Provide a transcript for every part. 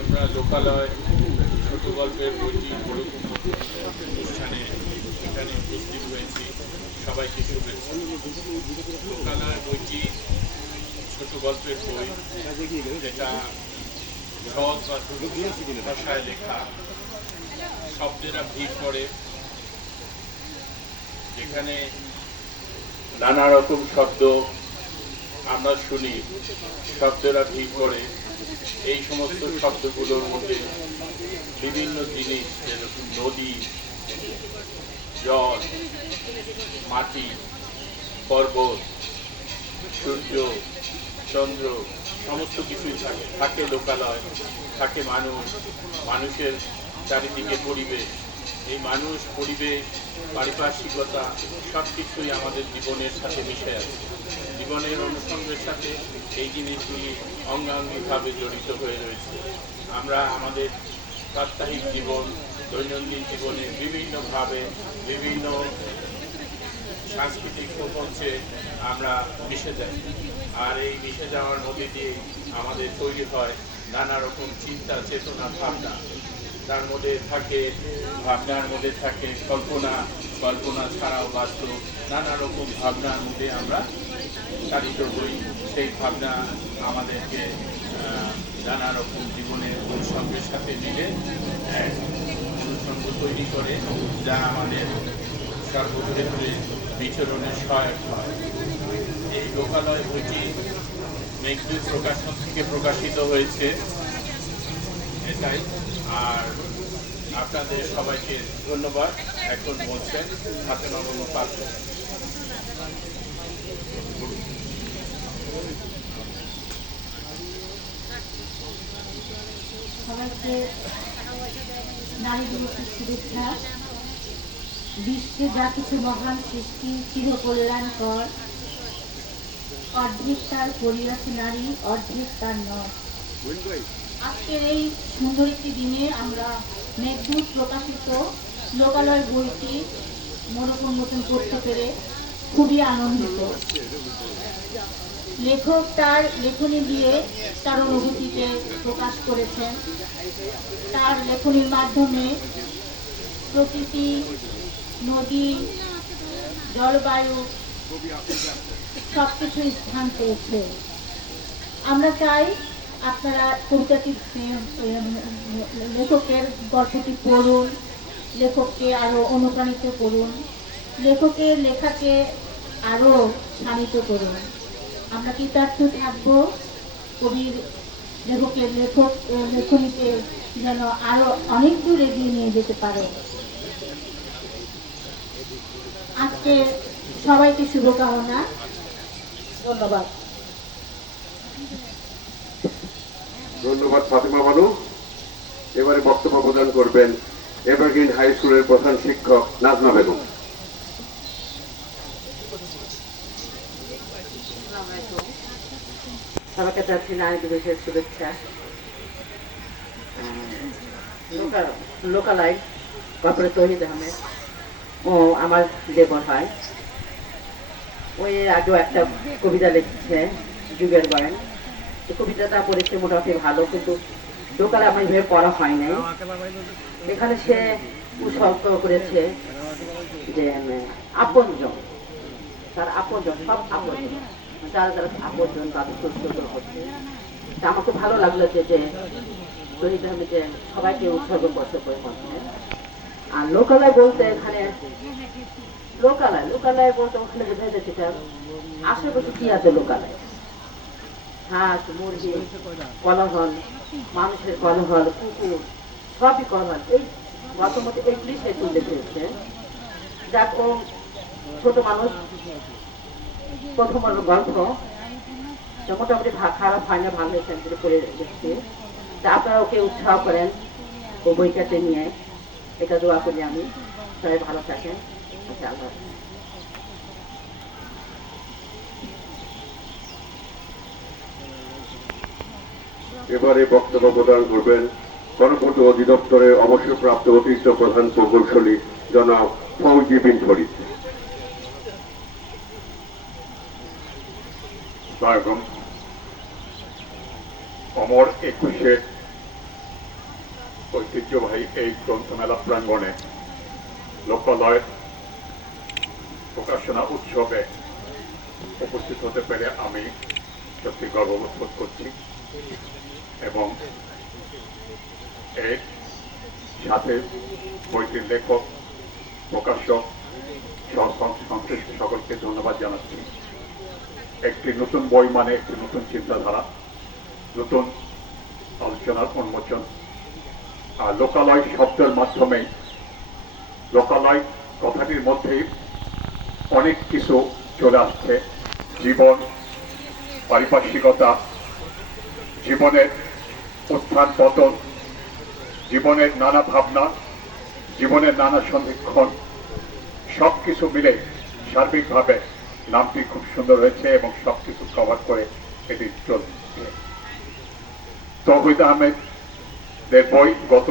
আমরা লোকালয় ছোট গল্পের বইটি ওরকম অনুষ্ঠানে এখানে উপস্থিত হয়েছি। সবাইকে শুভেচ্ছা। লোকালয় বইটি ছোট গল্পের বই, যেটা সহজ বা ভাষায় লেখা, শব্দেরা ভিড় করে, যেখানে নানা রকম শব্দ আমরা শুনি, শব্দেরা ভিড় করে। এই সমস্ত শব্দগুলোর মধ্যে বিভিন্ন জিনিস, যেরকম নদী, জল, মাটি, পর্বত, সূর্য, চন্দ্র, সমস্ত কিছুই থাকে। থাকে লোকালয়, থাকে মানুষ, মানুষের চারিদিকে পরিবেশ। এই মানুষ, পরিবেশ, পারিপার্শ্বিকতা সব কিছুই আমাদের জীবনের সাথে মিশে আছে। জীবনের অনুষঙ্গের সাথে এই জিনিসগুলি অঙ্গাঙ্গিভাবে জড়িত হয়ে রয়েছে। আমরা আমাদের সাপ্তাহিক জীবন, দৈনন্দিন জীবনে বিভিন্নভাবে বিভিন্ন সাংস্কৃতিক প্রপঞ্চে আমরা মিশে যাই। আর এই মিশে যাওয়ার মধ্যে দিয়ে আমাদের তৈরি হয় নানা রকম চিন্তা, চেতনা, ভাবনা। তার মধ্যে থাকে ভাবনার মধ্যে থাকে কল্পনা, কল্পনা ছাড়াও বাস্তব নানা রকম ভাবনার মধ্যে আমরা চালিত হই। সেই ভাবনা আমাদেরকে নানা রকম জীবনের অনুষঙ্গের সাথে মিলে এক অনুষঙ্গ তৈরি করে, যা আমাদের সর্বক্ষেত্রে বিচরণের সহায়ক হয়। এই লোকালয় বইটি মেঘদূত প্রকাশন থেকে প্রকাশিত হয়েছে, এটাই। আর আপনাদের সবাইকে ধন্যবাদ। এখন বলছেন হাতে নবম পাত্র। সবাইকে নারী দিবসের শুভেচ্ছা। বিশ্বে যা কিছু মহান সৃষ্টি চির কল্যাণকর, অর্ধেক তার করিয়াছে নারী, অর্ধেক তার নয়। আজকের এই সুন্দর একটি দিনে আমরা মেঘদূত প্রকাশিত লোকালয় বইটি মনোন্মোচন করতে পেরে খুবই আনন্দিত। লেখক তার লেখনী দিয়ে তার অনুভূতিকে প্রকাশ করেছেন। তার লেখনীর মাধ্যমে প্রকৃতি, নদী, জলবায়ু সবকিছুই স্থান পেয়েছে। আমরা চাই আপনারা কবিতাটি, লেখকের গল্পটি পড়ুন, লেখককে আরো অনুপ্রাণিত করুন, লেখকের লেখাকে আরো শানিত করুন। আমরা কৃতার্থ থাকবো কবির, লেখকের লেখনীকে যেন আরো অনেক দূর এগিয়ে নিয়ে যেতে পারে। আজকে সবাইকে শুভকামনা, ধন্যবাদ। ধন্যবাদ ফাতেমা বানু। এবারে বক্তব্য প্রদান করবেন এভারগ্রিন হাই স্কুলের প্রধান শিক্ষক নাজমা বেগম। সবাইকে যাচ্ছি নারী দিবসের শুভেচ্ছা। লোকালয় গল্পের তহিদ আহমেদ ও আমার দেবর হয়। ওই আগেও একটা কবিতা লিখছে যুগের বয়ান। কবিতাটা পড়েছে মোটামুটি ভালো, কিন্তু লোকালে আমার এভাবে পড়া হয় নাই। এখানে সে উৎসর্গ করেছে যে আপনজন, তার আপনজন, সব আপনজন, যারা যারা আপনজন তাদের উৎসর্গ করছে। তা আমার খুব ভালো লাগলো যে শহীদ আহমেদে সবাইকে উৎসর্গ করছে করে বলছে। আর লোকালয় বলতে এখানে লোকালয় বলতে ওখানে বোঝা যাচ্ছে আশেপাশে কি আছে লোকালয়, হাঁস, মুরগি, কলহল, মানুষের কলহল, কুকুর, সবই কলহল। এই গল্পের মধ্যে এগুলি সে তুলে ফেলছে। যাক, ও ছোট মানুষ, প্রথম গল্প মোটামুটি খারাপ হয় না, ভালো হয়েছে করে দেখছি। তা আপনারা ওকে উৎসাহ করেন ও বইটাতে নিয়ে, এটা দোয়া করি আমি। সবাই ভালো থাকেন। আচ্ছা, আল্লাহ। এবারে বক্তব্য প্রদান করবেন গণপূর্ত অধিদপ্তরের অবসরপ্রাপ্ত অতিরিক্ত প্রধান প্রকৌশলী জনাব ফৌজি বিন ফরিদ। অমর একুশে ঐতিহ্যবাহী এই গ্রন্থমেলা প্রাঙ্গণে লোকালয়ের প্রকাশনা উৎসবে উপস্থিত হতে পেরে আমি সত্যি গর্ববোধ করছি এবং এর সাথে বইটির লেখক প্রকাশক সহ সংশ্লিষ্ট সকলকে ধন্যবাদ জানাচ্ছি। একটি নতুন বই মানে একটি নতুন চিন্তাধারা, নতুন আলোচনার উন্মোচন। আর লোকালয় শব্দের মাধ্যমেই লোকালয় কথাটির মধ্যেই অনেক কিছু চলে আসছে, জীবন, পারিপার্শ্বিকতা, জীবনের উত্থান পতন, জীবনের নানা ভাবনা, জীবনের নানা সন্ধিক্ষণ, সব কিছু মিলে সার্বিকভাবে নামটি খুব সুন্দর হয়েছে এবং সব কিছু কভার করে এটি চলছে। তৌহিদ আহমেদের বই গত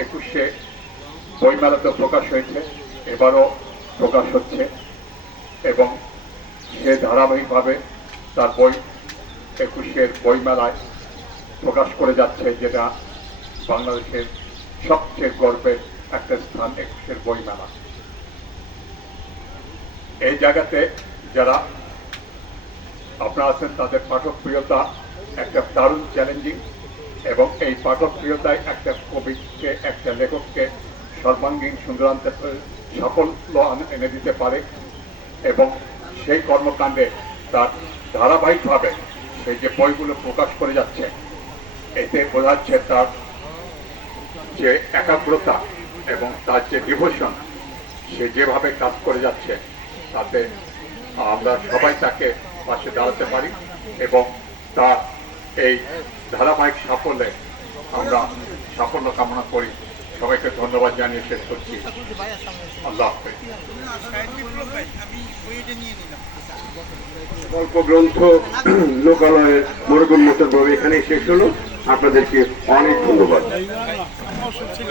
21শে বইমেলাতে প্রকাশ হয়েছে, এবারও প্রকাশ হচ্ছে এবং সে ধারাবাহিকভাবে তার বই 21শের বইমেলায় প্রকাশ করে যাচ্ছে, যেটা বাংলাদেশের সবচেয়ে গর্বের একটা স্থান 21শের বইমেলা। এই জায়গাতে যারা আপনারা আছেন তাদের পাঠকপ্রিয়তা একটা দারুণ চ্যালেঞ্জিং এবং এই পাঠকপ্রিয়তায় একটা কবিকে, একটা লেখককে সর্বাঙ্গীন সুন্দরান্তে সাফল্য এনে দিতে পারে এবং সেই কর্মকাণ্ডে তার ধারাবাহিকভাবে সেই যে বইগুলো প্রকাশ করে যাচ্ছে, এতে বোঝা যাচ্ছে তার যে একাগ্রতা এবং তার যে ডিভোশন, সে যেভাবে কাজ করে যাচ্ছে তাতে আমরা সবাই তাকে পাশে দাঁড়াতে পারি এবং তার এই ধারাবাহিক সাফল্যে আমরা সাফল্য কামনা করি। সবাইকে ধন্যবাদ জানিয়ে শেষ করছি। আল্লাহ হাফেজ। গল্প গ্রন্থ লোকালয়ের মোড়ক উন্মোচন পর্ব এখানেই শেষ হলো। আপনাদেরকে অনেক ধন্যবাদ।